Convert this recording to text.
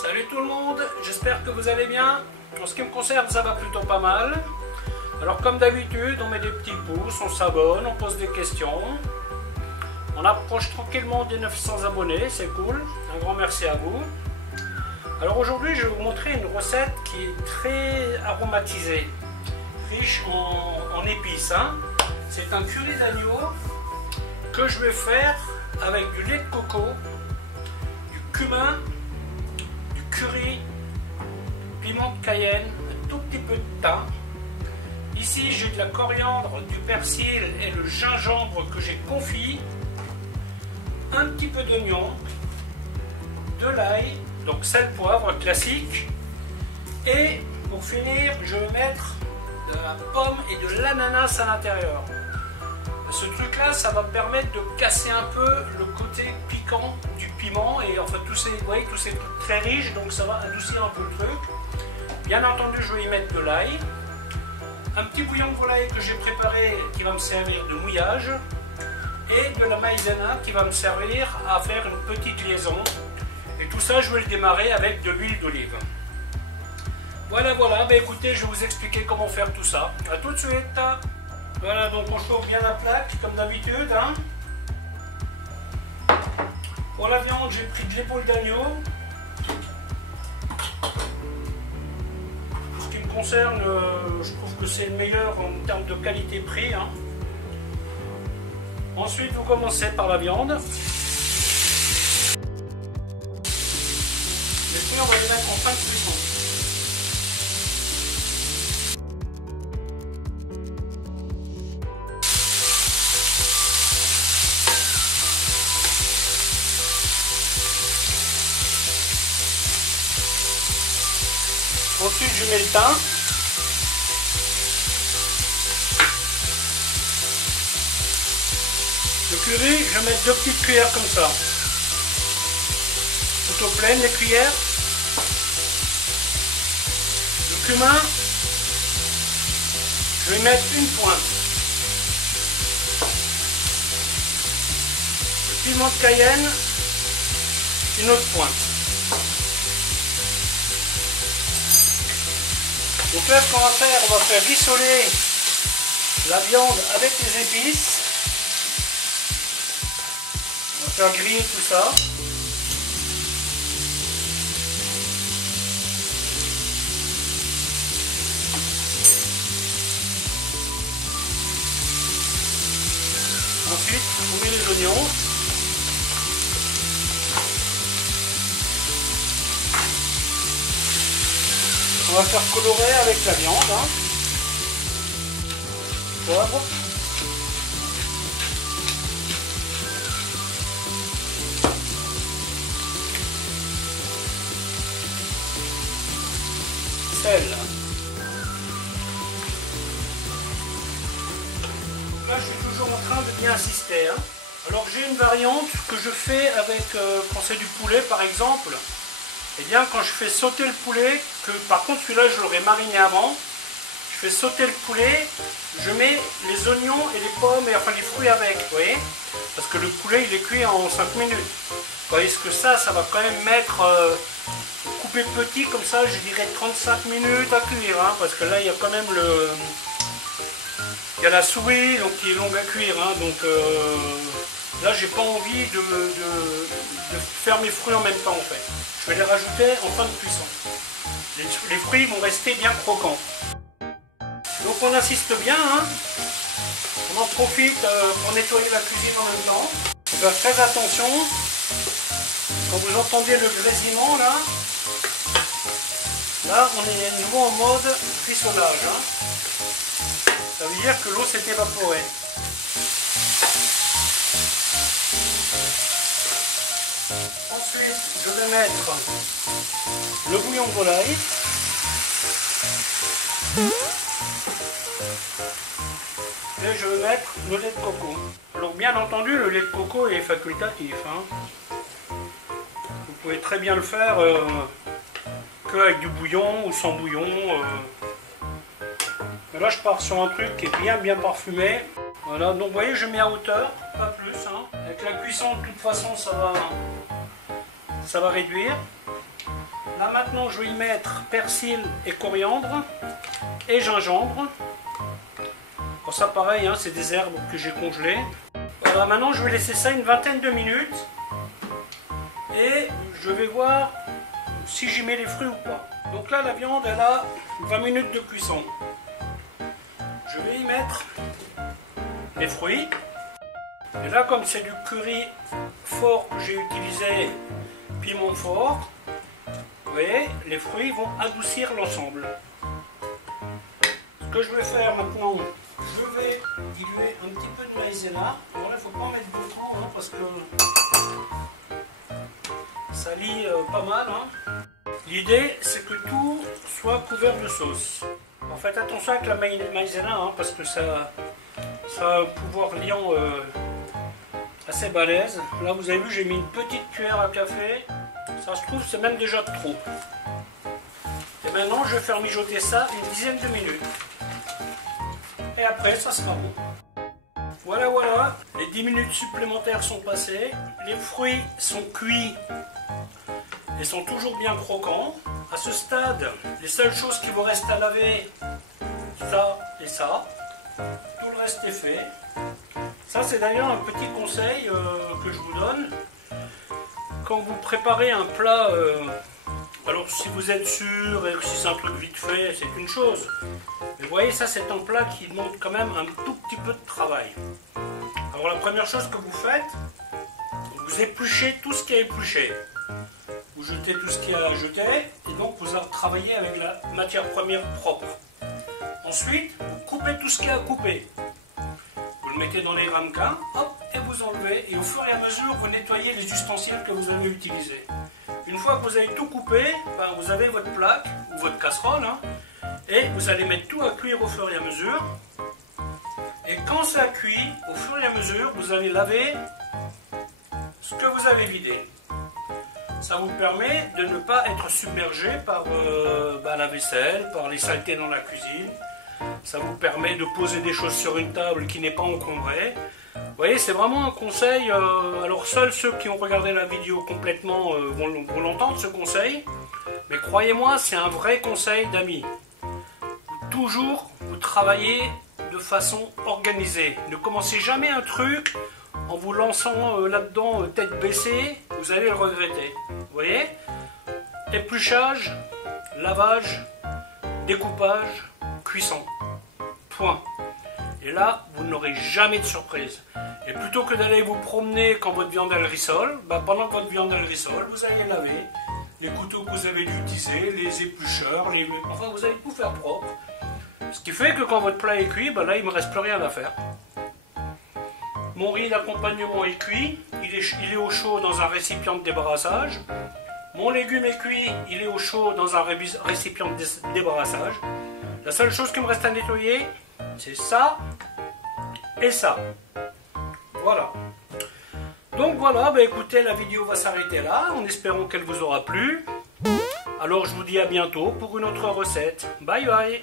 Salut tout le monde, j'espère que vous allez bien. En ce qui me concerne, ça va plutôt pas mal. Alors comme d'habitude, on met des petits pouces, on s'abonne, on pose des questions. On approche tranquillement des 900 abonnés, c'est cool. Un grand merci à vous. Alors aujourd'hui, je vais vous montrer une recette qui est très aromatisée, riche en épices. C'est un curry d'agneau que je vais faire avec du lait de coco, du cumin, du curry, piment de Cayenne, un tout petit peu de thym. Ici j'ai de la coriandre, du persil et le gingembre que j'ai confit, un petit peu d'oignon, de l'ail, donc sel, poivre classique, et pour finir je vais mettre de la pomme et de l'ananas à l'intérieur. Ce truc là, ça va permettre de casser un peu le côté piquant du piment et enfin tous ces trucs très riches, donc ça va adoucir un peu le truc. Bien entendu, je vais y mettre de l'ail, un petit bouillon de volaille que j'ai préparé qui va me servir de mouillage et de la maïzena qui va me servir à faire une petite liaison. Et tout ça, je vais le démarrer avec de l'huile d'olive. Voilà, ben écoutez, je vais vous expliquer comment faire tout ça. A tout de suite. Voilà, donc on chauffe bien la plaque, comme d'habitude. Pour la viande, j'ai pris de l'épaule d'agneau. En ce qui me concerne, je trouve que c'est le meilleur en termes de qualité-prix. Ensuite, vous commencez par la viande. Les fruits, on va les mettre en fin de cuisson. Ensuite, je mets le thym. Le curry, je vais mettre 2 petites cuillères comme ça. Plutôt pleines les cuillères. Le cumin, je vais mettre une pointe. Le piment de Cayenne, une autre pointe. Donc là, ce qu'on va faire, on va faire rissoler la viande avec les épices. On va faire griller tout ça. Ensuite, on met les oignons. On va faire colorer avec la viande. Poivre. Sel. Là, je suis toujours en train de bien insister. Alors, j'ai une variante que je fais avec, quand c'est du poulet par exemple. Eh bien, quand je fais sauter le poulet, par contre celui-là je l'aurais mariné avant, je fais sauter le poulet, je mets les oignons et les pommes et enfin les fruits avec, vous voyez, parce que le poulet il est cuit en 5 minutes. Vous voyez ce que ça va quand même mettre, coupé petit comme ça, je dirais 35 minutes à cuire, parce que là il y a quand même il y a la souris donc qui est longue à cuire, donc là j'ai pas envie de faire mes fruits en même temps en fait. Je vais les rajouter en fin de cuisson. Les fruits vont rester bien croquants. Donc on insiste bien, on en profite pour nettoyer la cuisine en même temps. Faites très attention, quand vous entendez le grésillement là on est à nouveau en mode frissonnage. Ça veut dire que l'eau s'est évaporée. Ensuite, je vais mettre le bouillon de volaille. Et je vais mettre le lait de coco. Alors bien entendu, le lait de coco est facultatif. Vous pouvez très bien le faire qu'avec du bouillon ou sans bouillon. Mais là, je pars sur un truc qui est bien parfumé. Voilà, donc vous voyez, je mets à hauteur, pas plus. Avec la cuisson, de toute façon, ça va réduire. Là maintenant je vais y mettre persil et coriandre et gingembre. Bon, ça pareil, hein, c'est des herbes que j'ai congelées. Voilà, maintenant je vais laisser ça une vingtaine de minutes et je vais voir si j'y mets les fruits ou pas. Donc là la viande elle a 20 minutes de cuisson. Je vais y mettre les fruits. Et là comme c'est du curry fort que j'ai utilisé, piment fort, vous voyez, les fruits vont adoucir l'ensemble. Ce que je vais faire maintenant, je vais diluer un petit peu de maïzena. Alors là, il ne faut pas en mettre beaucoup, hein, parce que ça lie pas mal. Hein. L'idée, c'est que tout soit couvert de sauce. En fait, attention avec la maïzena, hein, parce que ça a un pouvoir liant assez balèze. Là, vous avez vu, j'ai mis une petite cuillère à café. Ça se trouve, c'est même déjà trop. Et maintenant, je vais faire mijoter ça une dizaine de minutes. Et après, ça sera bon. Voilà, voilà. Les 10 minutes supplémentaires sont passées. Les fruits sont cuits et sont toujours bien croquants. À ce stade, les seules choses qui vous restent à laver, ça et ça. Tout le reste est fait. Ça, c'est d'ailleurs un petit conseil que je vous donne. Quand vous préparez un plat, alors si vous êtes sûr et si c'est un truc vite fait, c'est une chose. Mais vous voyez, ça c'est un plat qui demande quand même un tout petit peu de travail. Alors la première chose que vous faites, vous épluchez tout ce qui est épluché. Vous jetez tout ce qu'il y a à jeter et donc vous travaillez avec la matière première propre. Ensuite, vous coupez tout ce qu'il y a à couper. Vous le mettez dans les ramequins, hop, et vous enlevez. Et au fur et à mesure, vous nettoyez les ustensiles que vous avez utilisés. Une fois que vous avez tout coupé, ben, vous avez votre plaque ou votre casserole, hein, et vous allez mettre tout à cuire au fur et à mesure. Et quand ça cuit, au fur et à mesure, vous allez laver ce que vous avez vidé. Ça vous permet de ne pas être submergé par la vaisselle, par les saletés dans la cuisine. Ça vous permet de poser des choses sur une table qui n'est pas encombrée. Vous voyez, c'est vraiment un conseil. Alors seuls ceux qui ont regardé la vidéo complètement vont l'entendre, ce conseil. Mais croyez-moi, c'est un vrai conseil d'amis. Toujours, vous travaillez de façon organisée. Ne commencez jamais un truc en vous lançant là-dedans tête baissée. Vous allez le regretter. Vous voyez? Épluchage, lavage, découpage, cuisson. Point. Et là, vous n'aurez jamais de surprise. Et plutôt que d'aller vous promener quand votre viande elle rissole, bah pendant que votre viande elle rissole, vous allez laver les couteaux que vous avez utilisés, les éplucheurs, enfin vous allez tout faire propre. Ce qui fait que quand votre plat est cuit, bah là il ne me reste plus rien à faire. Mon riz d'accompagnement est cuit, il est au chaud dans un récipient de débarrassage. Mon légume est cuit, il est au chaud dans un récipient de débarrassage. La seule chose qui me reste à nettoyer, c'est ça et ça. Voilà. Donc voilà, bah écoutez, la vidéo va s'arrêter là, en espérant qu'elle vous aura plu. Alors je vous dis à bientôt pour une autre recette. Bye bye.